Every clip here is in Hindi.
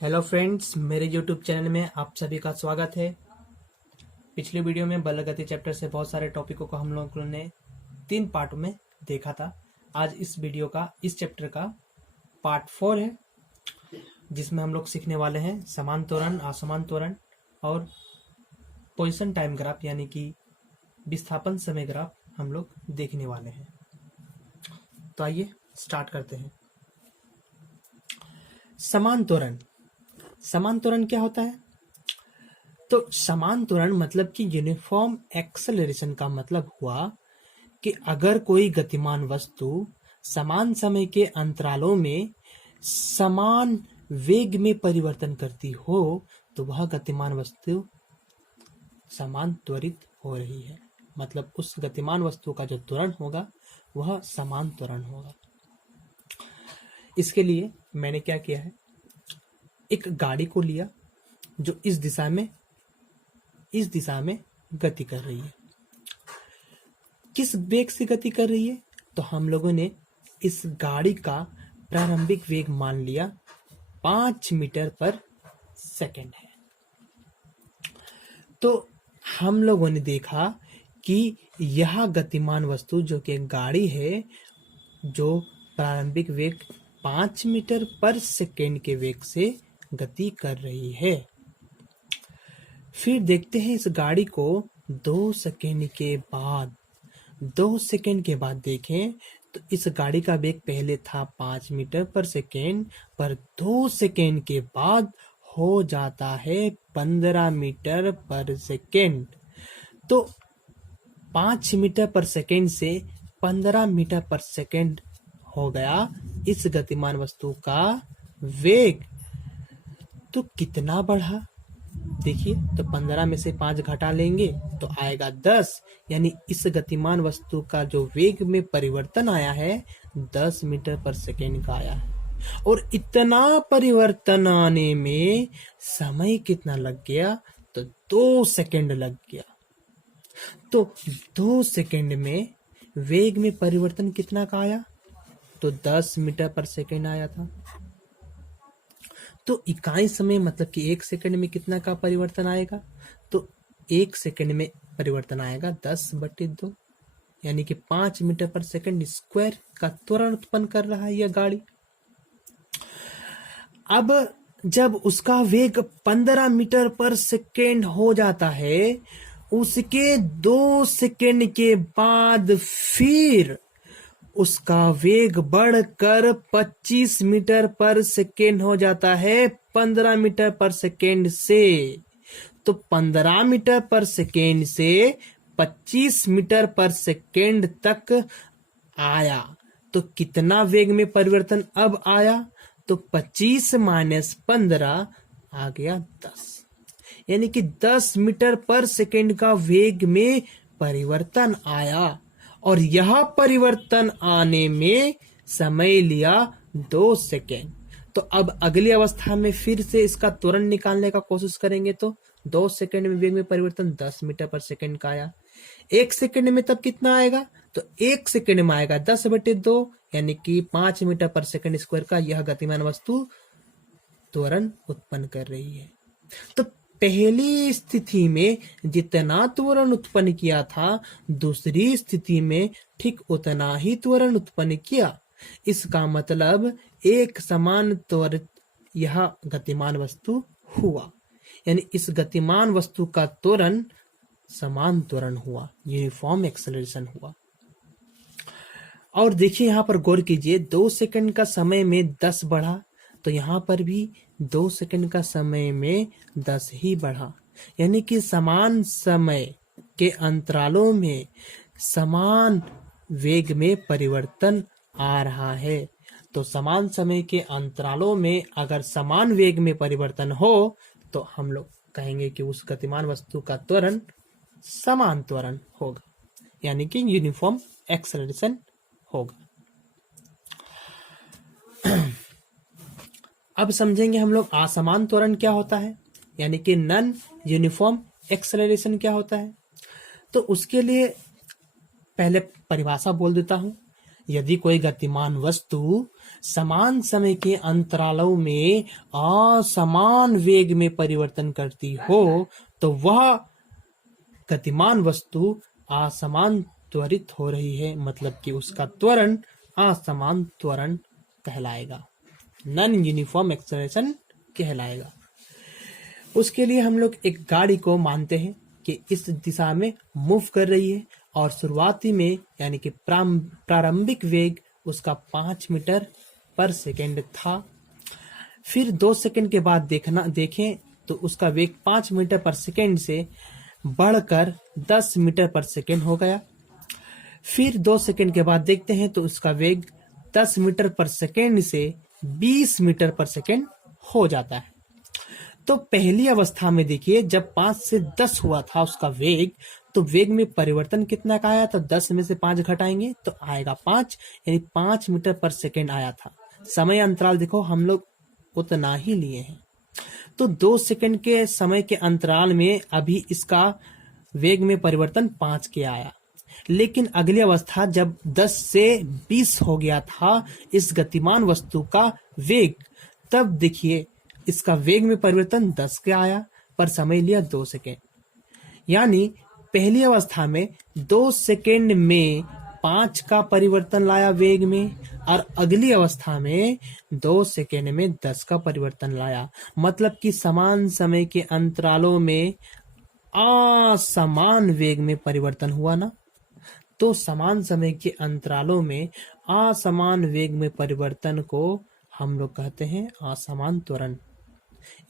हेलो फ्रेंड्स, मेरे यूट्यूब चैनल में आप सभी का स्वागत है। पिछले वीडियो में बल गति चैप्टर से बहुत सारे टॉपिकों को हम लोगों ने 3 पार्ट में देखा था। आज इस चैप्टर का पार्ट 4 है, जिसमें हम लोग सीखने वाले हैं समान त्वरण, असमान त्वरण और पोजीशन टाइम ग्राफ यानी कि विस्थापन समय ग्राफ हम लोग देखने वाले हैं। तो आइए स्टार्ट करते हैं। समान त्वरण क्या होता है? तो समान त्वरण मतलब कि यूनिफॉर्म एक्सेलरेशन का मतलब हुआ कि अगर कोई गतिमान वस्तु समान समय के अंतरालों में समान वेग में परिवर्तन करती हो तो वह गतिमान वस्तु समान त्वरित हो रही है। मतलब उस गतिमान वस्तु का जो त्वरण होगा वह समान त्वरण होगा। इसके लिए मैंने क्या किया है, एक गाड़ी को लिया जो इस दिशा में गति कर रही है। किस वेग से गति कर रही है? तो हम लोगों ने इस गाड़ी का प्रारंभिक वेग मान लिया 5 मीटर पर सेकेंड है। तो हम लोगों ने देखा कि यह गतिमान वस्तु जो कि गाड़ी है, जो प्रारंभिक वेग 5 मीटर पर सेकेंड के वेग से गति कर रही है। फिर देखते हैं इस गाड़ी को 2 सेकेंड के बाद देखें तो इस गाड़ी का वेग पहले था 5 मीटर पर सेकेंड, पर 2 सेकेंड के बाद हो जाता है 15 मीटर पर सेकेंड। तो 5 मीटर पर सेकेंड से 15 मीटर पर सेकेंड हो गया इस गतिमान वस्तु का वेग। तो कितना बढ़ा? देखिए, तो 15 में से 5 घटा लेंगे तो आएगा 10, यानी इस गतिमान वस्तु का जो वेग में परिवर्तन आया है 10 मीटर पर सेकेंड का आया है। और इतना परिवर्तन आने में समय कितना लग गया? तो 2 सेकेंड लग गया। तो 2 सेकेंड में वेग में परिवर्तन कितना का आया? तो 10 मीटर पर सेकेंड आया था। तो इकाई समय मतलब कि 1 सेकंड में कितना का परिवर्तन आएगा? तो 1 सेकंड में परिवर्तन आएगा 10/2, यानी कि 5 मीटर पर सेकंड स्क्वायर का त्वरण उत्पन्न कर रहा है यह गाड़ी। अब जब उसका वेग 15 मीटर पर सेकंड हो जाता है, उसके 2 सेकंड के बाद फिर उसका वेग बढ़कर 25 मीटर पर सेकेंड हो जाता है 15 मीटर पर सेकेंड से। तो 15 मीटर पर सेकेंड से 25 मीटर पर सेकेंड तक आया। तो कितना वेग में परिवर्तन अब आया? तो 25 माइनस 15 आ गया 10, यानी कि 10 मीटर पर सेकेंड का वेग में परिवर्तन आया। और यह परिवर्तन आने में समय लिया 2 सेकेंड। तो अब अगली अवस्था में फिर से इसका त्वरण निकालने का कोशिश करेंगे तो 2 सेकेंड में वेग में परिवर्तन 10 मीटर पर सेकेंड का आया। 1 सेकेंड में तब कितना आएगा? तो 1 सेकेंड में आएगा 10/2, यानी कि 5 मीटर पर सेकेंड स्क्वायर का यह गतिमान वस्तु त्वरण उत्पन्न कर रही है। तो पहली स्थिति में जितना त्वरण उत्पन्न किया था, दूसरी स्थिति में ठीक उतना ही त्वरण उत्पन्न किया। इसका मतलब एक समान त्वरित यह गतिमान वस्तु हुआ, यानी इस गतिमान वस्तु का त्वरण समान त्वरण हुआ, यूनिफॉर्म एक्सेलरेशन हुआ। और देखिए यहाँ पर गौर कीजिए, 2 सेकंड का समय में 10 बढ़ा, तो यहाँ पर भी 2 सेकंड का समय में 10 ही बढ़ा, यानी कि समान समय के अंतरालों में समान वेग में परिवर्तन आ रहा है। तो समान समय के अंतरालों में अगर समान वेग में परिवर्तन हो तो हम लोग कहेंगे कि उस गतिमान वस्तु का त्वरण समान त्वरण होगा, यानी कि यूनिफॉर्म एक्सेलरेशन होगा। अब समझेंगे हम लोग असमान त्वरण क्या होता है, यानी कि नॉन यूनिफॉर्म एक्सेलरेशन क्या होता है। तो उसके लिए पहले परिभाषा बोल देता हूं यदि कोई गतिमान वस्तु समान समय के अंतरालों में असमान वेग में परिवर्तन करती हो तो वह गतिमान वस्तु असमान त्वरित हो रही है, मतलब कि उसका त्वरण असमान त्वरण कहलाएगा, नॉन यूनिफॉर्म एक्सेलरेशन कहलाएगा। उसके लिए हम लोग एक गाड़ी को मानते हैं कि इस दिशा में मूव कर रही है और शुरुआती में यानी कि प्रारंभिक वेग उसका 5 मीटर पर सेकेंड था। फिर 2 सेकेंड के बाद देखें तो उसका वेग 5 मीटर पर सेकेंड से बढ़कर 10 मीटर पर सेकेंड हो गया। फिर 2 सेकेंड के बाद देखते हैं तो उसका वेग 10 मीटर पर सेकेंड से 20 मीटर पर सेकेंड हो जाता है। तो पहली अवस्था में देखिए जब 5 से 10 हुआ था उसका वेग, तो वेग में परिवर्तन कितना का आया? तो 10 में से 5 घटाएंगे तो आएगा 5, यानी 5 मीटर पर सेकेंड आया था। समय अंतराल देखो हम लोग उतना ही लिए हैं, तो 2 सेकेंड के समय के अंतराल में अभी इसका वेग में परिवर्तन 5 के आया। लेकिन अगली अवस्था जब 10 से 20 हो गया था इस गतिमान वस्तु का वेग, तब देखिए इसका वेग में परिवर्तन 10 के आया, पर समय लिया 2 सेकेंड। यानी पहली अवस्था में 2 सेकेंड में 5 का परिवर्तन लाया वेग में, और अगली अवस्था में 2 सेकेंड में 10 का परिवर्तन लाया। मतलब कि समान समय के अंतरालों में असमान वेग में परिवर्तन हुआ ना। तो समान समय के अंतरालों में असमान वेग में परिवर्तन को हम लोग कहते हैं असमान त्वरण।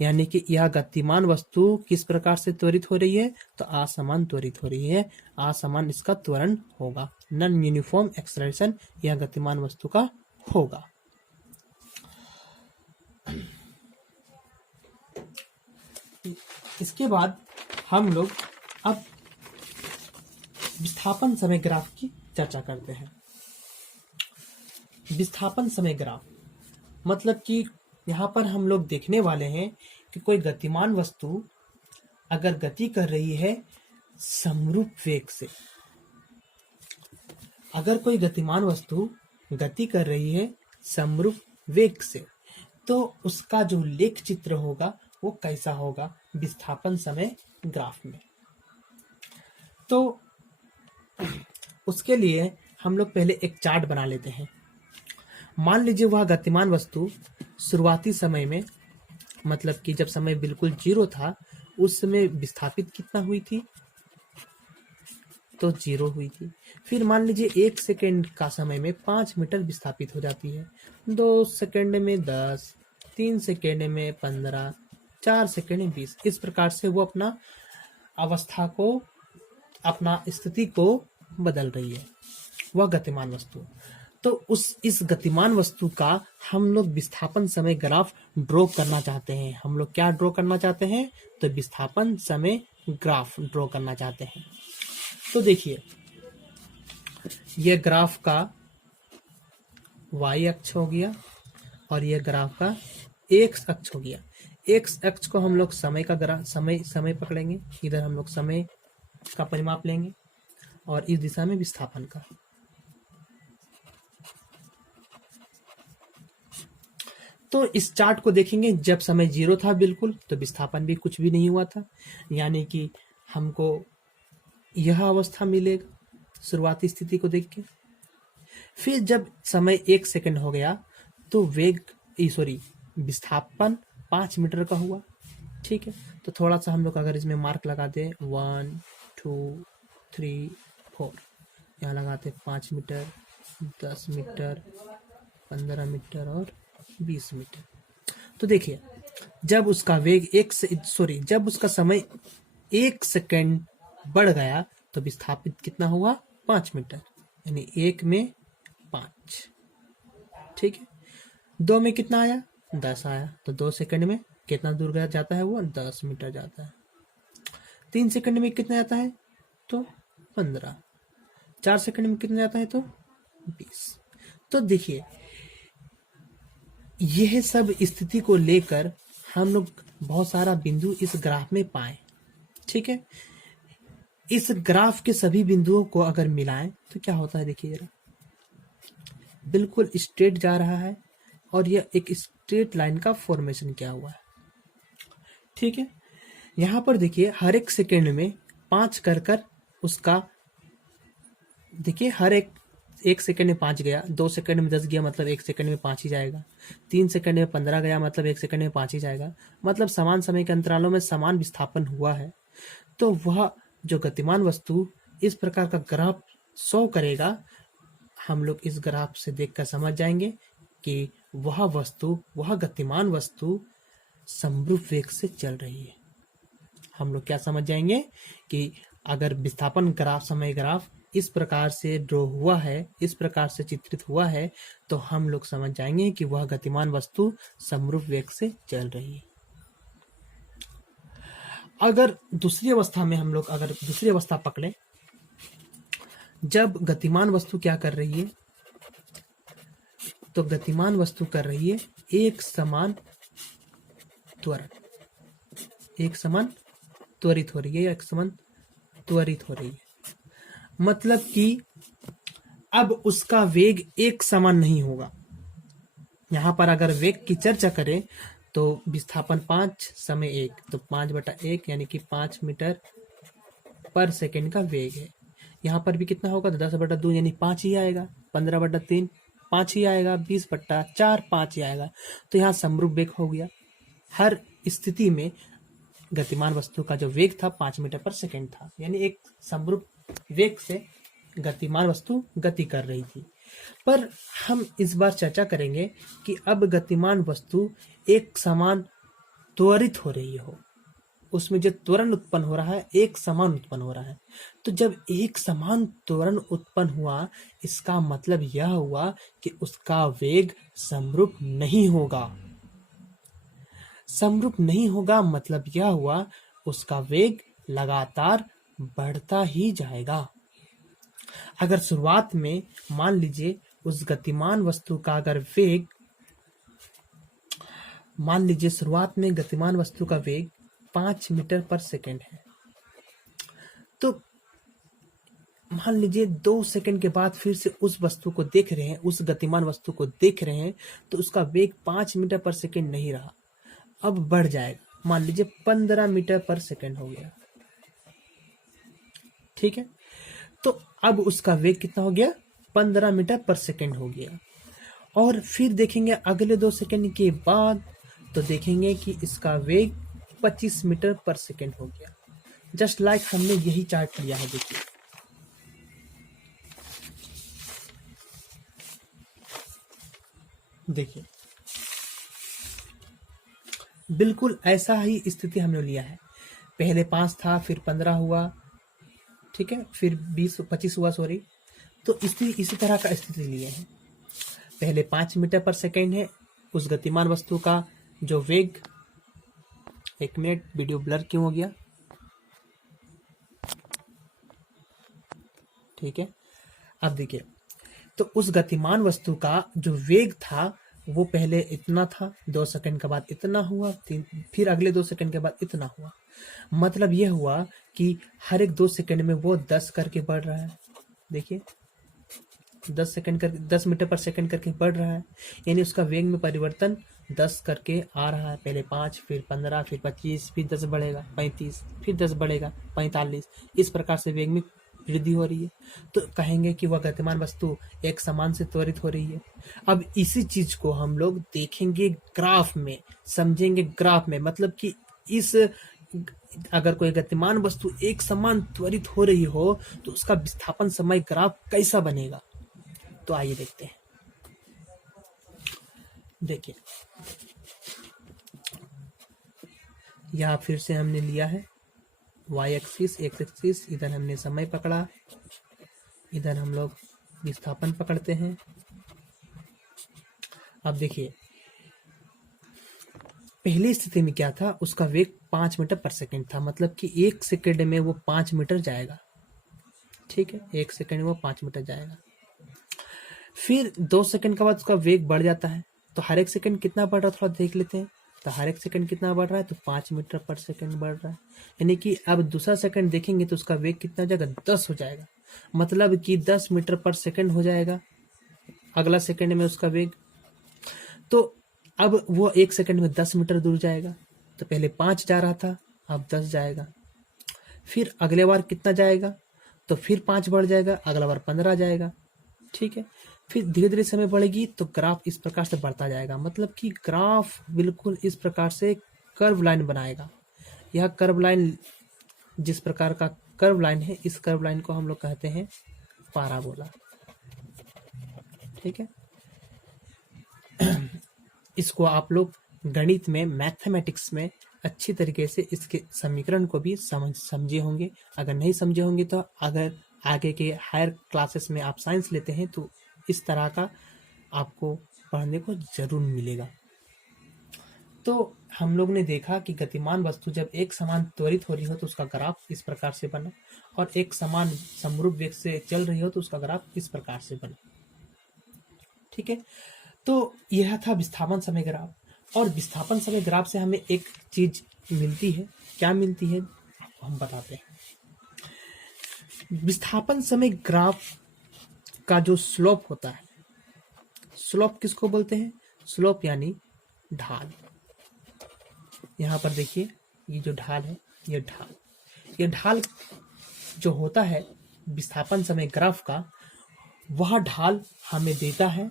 यानी कि यह गतिमान वस्तु किस प्रकार से त्वरित हो रही है? तो असमान त्वरित हो रही है, असमान इसका त्वरण होगा, नॉन यूनिफॉर्म एक्सेलरेशन यह गतिमान वस्तु का होगा। इसके बाद हम लोग अब विस्थापन समय ग्राफ की चर्चा करते हैं। विस्थापन समय ग्राफ मतलब कि यहाँ पर हम लोग देखने वाले हैं कि कोई गतिमान वस्तु अगर गति कर रही है समरूप वेग से, अगर कोई गतिमान वस्तु गति कर रही है समरूप वेग से, तो उसका जो लेख चित्र होगा वो कैसा होगा विस्थापन समय ग्राफ में। तो उसके लिए हम लोग पहले एक चार्ट बना लेते हैं। मान लीजिए वह गतिमान वस्तु शुरुआती समय में, मतलब कि जब समय बिल्कुल 0 था उस समय विस्थापित कितना हुई थी? तो 0 हुई थी। फिर मान लीजिए 1 सेकेंड का समय में 5 मीटर विस्थापित हो जाती है, 2 सेकेंड में 10, 3 सेकेंड में 15, 4 सेकेंड में 20। इस प्रकार से वो अपना अवस्था को, अपना स्थिति को बदल रही है वह गतिमान वस्तु। तो इस गतिमान वस्तु का हम लोग विस्थापन समय ग्राफ ड्रॉ करना चाहते हैं। हम लोग क्या ड्रॉ करना चाहते हैं? तो विस्थापन समय ग्राफ ड्रॉ करना चाहते हैं। तो देखिए यह ग्राफ का y अक्ष हो गया और यह ग्राफ का x अक्ष हो गया। x अक्ष को हम लोग समय का ग्राफ, समय पकड़ेंगे, इधर हम लोग समय का परिमाप लेंगे और इस दिशा में विस्थापन का। तो इस चार्ट को देखेंगे जब समय 0 था बिल्कुल, तो विस्थापन भी कुछ भी नहीं हुआ था, यानी कि हमको यह अवस्था मिलेगा शुरुआती स्थिति को देख के। फिर जब समय 1 सेकंड हो गया तो विस्थापन 5 मीटर का हुआ। ठीक है, तो थोड़ा सा हम लोग अगर इसमें मार्क लगा दे 1 2 3 4, यहाँ लगाते 5 मीटर, 10 मीटर, 15 मीटर और 20 मीटर। तो देखिए जब उसका वेग जब उसका समय 1 सेकंड बढ़ गया तो विस्थापित कितना हुआ? 5 मीटर, यानी 1 में 5। ठीक है, 2 में कितना आया? 10 आया, तो 2 सेकंड में कितना दूर जाता है? वो 10 मीटर जाता है। 3 सेकंड में कितना जाता है? तो 15। 4 सेकंड में कितना जाता है? तो 20। तो देखिए यह सब स्थिति को लेकर हम लोग बहुत सारा बिंदु इस ग्राफ में पाए। ठीक है, इस ग्राफ के सभी बिंदुओं को अगर मिलाएं तो क्या होता है? देखिए जरा, बिल्कुल स्ट्रेट जा रहा है और यह एक स्ट्रेट लाइन का फॉर्मेशन किया हुआ है। ठीक है, यहाँ पर देखिए हर एक सेकेंड में 5 कर कर उसका, देखिए हर एक सेकंड में 5 गया, 2 सेकंड में 10 गया, मतलब 1 सेकंड में 5 ही जाएगा। 3 सेकंड में 15 गया, मतलब 1 सेकंड में 5 ही जाएगा। मतलब समान समय के अंतरालों में समान विस्थापन हुआ है। तो वह जो गतिमान वस्तु इस प्रकार का ग्राफ शो करेगा, हम लोग इस ग्राफ से देखकर समझ जाएंगे कि वह गतिमान वस्तु समरूप वेग से चल रही है। हम लोग क्या समझ जाएंगे कि अगर विस्थापन ग्राफ, समय ग्राफ इस प्रकार से ड्रॉ हुआ है, इस प्रकार से चित्रित हुआ है, तो हम लोग समझ जाएंगे कि वह गतिमान वस्तु समरूप वेग से चल रही है। अगर दूसरी अवस्था में हम लोग अगर दूसरी अवस्था पकड़े, जब गतिमान वस्तु क्या कर रही है, तो गतिमान वस्तु कर रही है एक समान त्वरण, एक समान त्वरित हो रही है, एक समान त्वरित हो रही है। मतलब कि अब उसका वेग एक समान नहीं होगा। यहां पर अगर वेग की चर्चा करें तो विस्थापन 5, समय 1, तो 5/1 यानी कि 5 मीटर पर सेकेंड का वेग है। यहाँ पर भी कितना होगा, तो 10/2 यानी 5 ही आएगा। 15/3 5 ही आएगा। 20/4 5 ही आएगा। तो यहाँ समरूप वेग हो गया। हर स्थिति में गतिमान वस्तु का जो वेग था 5 मीटर पर सेकेंड था, यानी एक समरूप वेग से गतिमान वस्तु गति कर रही थी। पर हम इस बार चर्चा करेंगे कि अब गतिमान वस्तु एक समान त्वरित हो रही हो, उसमें जो त्वरण उत्पन्न हो रहा है एक समान उत्पन्न हो रहा है। तो जब एक समान त्वरण उत्पन्न हुआ, इसका मतलब यह हुआ कि उसका वेग समरूप नहीं होगा। समरूप नहीं होगा मतलब यह हुआ उसका वेग लगातार बढ़ता ही जाएगा। अगर शुरुआत में मान लीजिए उस गतिमान वस्तु का अगर वेग, मान लीजिए शुरुआत में गतिमान वस्तु का वेग 5 मीटर पर सेकेंड है, तो मान लीजिए 2 सेकेंड के बाद फिर से उस वस्तु को देख रहे हैं, उस गतिमान वस्तु को देख रहे हैं, तो उसका वेग 5 मीटर पर सेकेंड नहीं रहा, अब बढ़ जाएगा। मान लीजिए 15 मीटर पर सेकेंड हो गया। ठीक है, तो अब उसका वेग कितना हो गया, 15 मीटर पर सेकेंड हो गया। और फिर देखेंगे अगले 2 सेकेंड के बाद, तो देखेंगे कि इसका वेग 25 मीटर पर सेकेंड हो गया। जस्ट लाइक हमने यही चार्ट लिया है। देखिए देखिए बिल्कुल ऐसा ही स्थिति हमने लिया है। पहले 5 था, फिर 15 हुआ, ठीक है, फिर 25 हुआ, सॉरी। तो इसी तरह का स्थिति लिए है। पहले 5 मीटर पर सेकेंड है उस गतिमान वस्तु का जो वेग, 1 मिनट, वीडियो ब्लर क्यों हो गया, ठीक है। अब देखिए, तो उस गतिमान वस्तु का जो वेग था वो पहले इतना था, 2 सेकंड के बाद इतना हुआ, फिर अगले 2 सेकंड के बाद इतना हुआ। मतलब यह हुआ कि हर एक 2 सेकंड में वो 10 करके बढ़ रहा है। देखिए 10 मीटर पर सेकंड करके बढ़ रहा है, यानी उसका वेग में परिवर्तन 10 करके आ रहा है। पहले 5, फिर 15, फिर 25, फिर 10 बढ़ेगा 35, फिर 10 बढ़ेगा 45, इस प्रकार से वेग में वृद्धि हो रही है। तो कहेंगे कि वह गतिमान वस्तु एक समान से त्वरित हो रही है। अब इसी चीज को हम लोग देखेंगे ग्राफ में, समझेंगे ग्राफ में, मतलब कि इस अगर कोई गतिमान वस्तु एक समान त्वरित हो रही हो तो उसका विस्थापन समय ग्राफ कैसा बनेगा। तो आइए देखते हैं। देखिए यहां फिर से हमने लिया है y एक्सिस, x एक्सिस, इधर हमने समय पकड़ा, इधर हम लोग विस्थापन पकड़ते हैं। अब देखिए पहली स्थिति में क्या था, उसका वेग 5 मीटर पर सेकेंड था, मतलब कि 1 सेकेंड में वो 5 मीटर जाएगा। ठीक है, 1 सेकेंड में वो 5 मीटर जाएगा। फिर 2 सेकेंड के बाद उसका वेग बढ़ जाता है। तो हर एक सेकेंड कितना बढ़ रहा है थोड़ा देख लेते हैं। तो हर एक सेकंड कितना बढ़ रहा है, तो 5 मीटर पर सेकंड बढ़ रहा है। यानी कि अब दूसरा सेकंड देखेंगे तो उसका वेग कितना हो जाएगा, 10 हो जाएगा। मतलब कि 10 मीटर पर सेकंड हो जाएगा। अगला सेकंड में उसका वेग। तो अब वो 1 सेकंड में 10 मीटर दूर जाएगा। तो पहले 5 जा रहा था, अब 10 जाएगा। फिर अगले बार कितना जाएगा, तो फिर 5 बढ़ जाएगा, अगला बार 15 जाएगा। ठीक है, फिर धीरे धीरे समय बढ़ेगी तो ग्राफ इस प्रकार से बढ़ता जाएगा। मतलब कि ग्राफ बिल्कुल इस प्रकार से कर्व लाइन बनाएगा। यह कर्व लाइन, जिस प्रकार का कर्व लाइन है, इस कर्व लाइन को हम लोग कहते हैं पाराबोला। ठीक है, इसको आप लोग गणित में, मैथमेटिक्स में अच्छी तरीके से इसके समीकरण को भी समझे होंगे। अगर नहीं समझे होंगे तो अगर आगे के हायर क्लासेस में आप साइंस लेते हैं तो इस तरह का आपको पढ़ने को जरूर मिलेगा। तो हम लोग ने देखा कि गतिमान वस्तु जब एक समान त्वरित हो रही हो तो उसका ग्राफ इस प्रकार से बना, और एक समान समरूप वेग से चल रही हो तो उसका ग्राफ इस प्रकार से बना। ठीक है, तो यह था विस्थापन समय ग्राफ। और विस्थापन समय ग्राफ से हमें एक चीज मिलती है। क्या मिलती है हम बताते हैं। विस्थापन समय ग्राफ का जो स्लोप होता है, स्लोप किसको बोलते हैं? स्लोप यानी ढाल। यहां पर देखिए, ये जो ढाल है, ये ढाल जो होता है विस्थापन समय ग्राफ का, वह ढाल हमें देता है,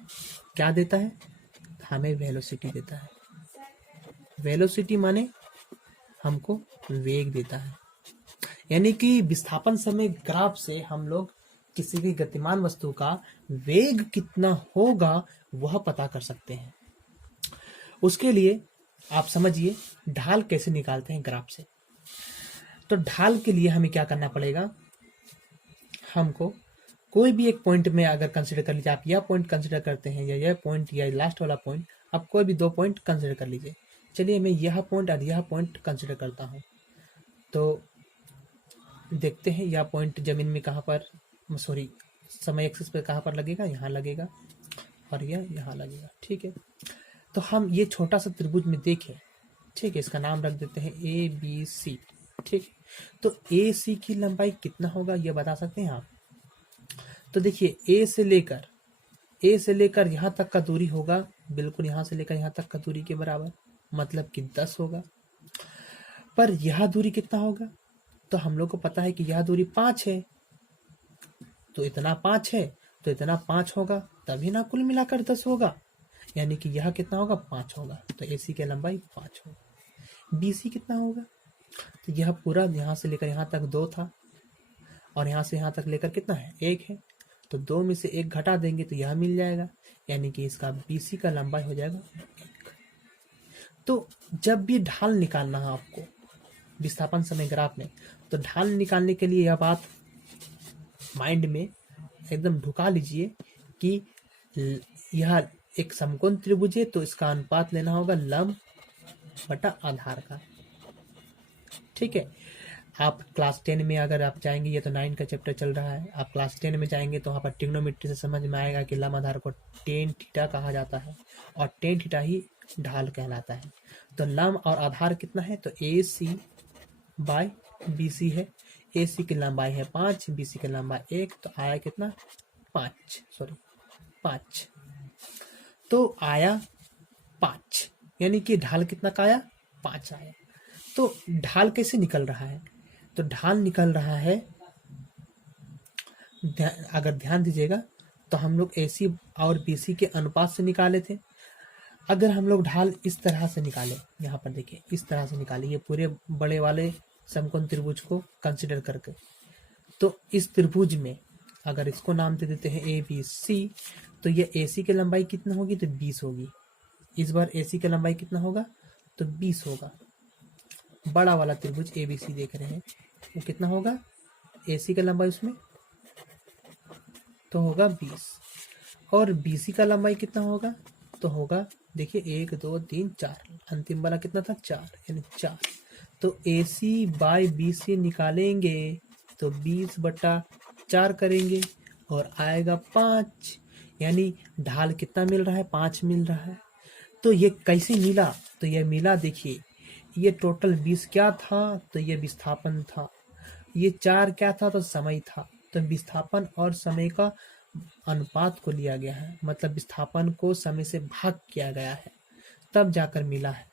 क्या देता है? हमें वेलोसिटी देता है। वेलोसिटी माने हमको वेग देता है। यानी कि विस्थापन समय ग्राफ से हम लोग किसी भी गतिमान वस्तु का वेग कितना होगा वह पता कर सकते हैं। उसके लिए आप समझिए ढाल कैसे निकालते हैं ग्राफ से। तो ढाल के लिए हमें क्या करना पड़ेगा? हमको कोई भी एक पॉइंट में अगर कंसिडर कर लीजिए, आप यह पॉइंट कंसिडर करते हैं या यह पॉइंट या लास्ट वाला पॉइंट, आप कोई भी 2 पॉइंट कंसिडर कर लीजिए। चलिए मैं यह पॉइंट और यह पॉइंट कंसिडर करता हूँ। तो देखते हैं यह पॉइंट जमीन में कहाँ पर, सॉरी समय एक्सिस पर कहाँ पर लगेगा? यहाँ लगेगा, और यह यहाँ लगेगा। ठीक है, तो हम ये छोटा सा त्रिभुज में देखें। ठीक है, इसका नाम रख देते हैं ABC। ठीक, तो AC की लंबाई कितना होगा ये बता सकते हैं आप? तो देखिए ए से लेकर यहाँ तक का दूरी होगा, बिल्कुल यहाँ से लेकर यहाँ तक का दूरी के बराबर, मतलब कि 10 होगा। पर यह दूरी कितना होगा? तो हम लोग को पता है कि यह दूरी 5 है, तो इतना 5 है तो इतना 5 होगा, तभी ना कुल मिलाकर 10 होगा। यानी कि यह कितना होगा? 5 होगा। तो AC की लंबाई 5 होगा। BC कितना होगा? तो यह पूरा यहाँ से लेकर यहाँ तक 2 था, और यहाँ से यहाँ तक लेकर कितना है? 1 है। तो 2 में से 1 घटा देंगे तो यह मिल जाएगा, यानी कि इसका BC का लंबाई हो जाएगा 1। तो जब भी ढाल निकालना है आपको विस्थापन समय ग्राफ में, तो ढाल निकालने के लिए यह बात माइंड में एकदम ढुका लीजिए कि यह एक समकोण त्रिभुज है, तो इसका अनुपात लेना होगा लंब बटा आधार का। ठीक है, आप क्लास 10 में अगर आप जाएंगे, ये तो 9 का चैप्टर चल रहा है, आप क्लास 10 में जाएंगे तो वहाँ पर ट्रिग्नोमेट्री से समझ में आएगा कि लंब आधार को टेन थीटा कहा जाता है, और टेन थीटा ही ढाल कहलाता है। तो लंब और आधार कितना है? तो AC बाय BC है। AC की लंबाई है 5, BC की लंबाई 1, तो आया कितना? 5। तो आया 5, यानी कि ढाल कितना का आया? 5 आया। तो ढाल कैसे निकल रहा है? तो ढाल निकल रहा है, अगर ध्यान दीजिएगा तो हम लोग AC और BC के अनुपात से निकाले थे। अगर हम लोग ढाल इस तरह से निकाले, यहाँ पर देखिए इस तरह से निकाले, ये पूरे बड़े वाले समकोण त्रिभुज को कंसिडर करके, तो इस त्रिभुज में अगर इसको नाम दे देते हैं ABC, तो ये AC की लंबाई कितना होगी? तो 20 होगी। इस बार AC की लंबाई कितना होगा? तो 20 होगा। बड़ा वाला त्रिभुज ABC देख रहे हैं, वो कितना होगा? AC का लंबाई उसमें तो होगा 20, और BC का लंबाई कितना होगा? तो होगा, देखिए 1 2 3 4, अंतिम वाला कितना था? 4, यानी 4। तो AC बाय BC निकालेंगे तो 20 बटा 4 करेंगे और आएगा 5, यानी ढाल कितना मिल रहा है? 5 मिल रहा है। तो ये कैसे मिला? तो ये मिला, देखिए ये टोटल 20 क्या था? तो ये विस्थापन था। ये 4 क्या था? तो समय था। तो विस्थापन और समय का अनुपात को लिया गया है, मतलब विस्थापन को समय से भाग किया गया है, तब जाकर मिला है।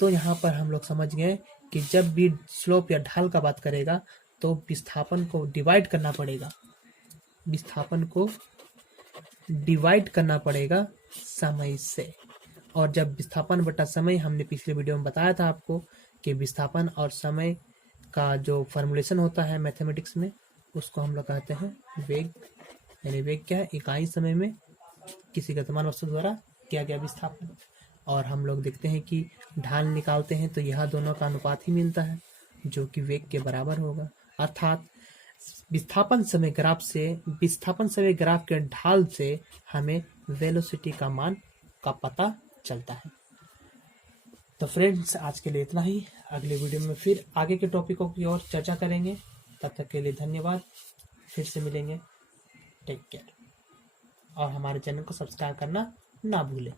तो यहाँ पर हम लोग समझ गए कि जब भी स्लोप या ढाल का बात करेगा तो विस्थापन को डिवाइड करना पड़ेगा, विस्थापन को डिवाइड करना पड़ेगा समय से। और जब विस्थापन बटा समय, हमने पिछले वीडियो में बताया था आपको कि विस्थापन और समय का जो फॉर्मूलेशन होता है मैथमेटिक्स में, उसको हम लोग कहते हैं वेग। यानी वेग क्या है? इकाई समय में किसी गतिमान वस्तु द्वारा किया गया विस्थापन। और हम लोग देखते हैं कि ढाल निकालते हैं तो यह दोनों का अनुपात ही मिलता है जो कि वेग के बराबर होगा। अर्थात विस्थापन समय ग्राफ के ढाल से हमें वेलोसिटी का मान का पता चलता है। तो फ्रेंड्स, आज के लिए इतना ही। अगले वीडियो में फिर आगे के टॉपिकों की ओर चर्चा करेंगे। तब तक के लिए धन्यवाद। फिर से मिलेंगे। Take care. और हमारे चैनल को सब्सक्राइब करना ना भूलें।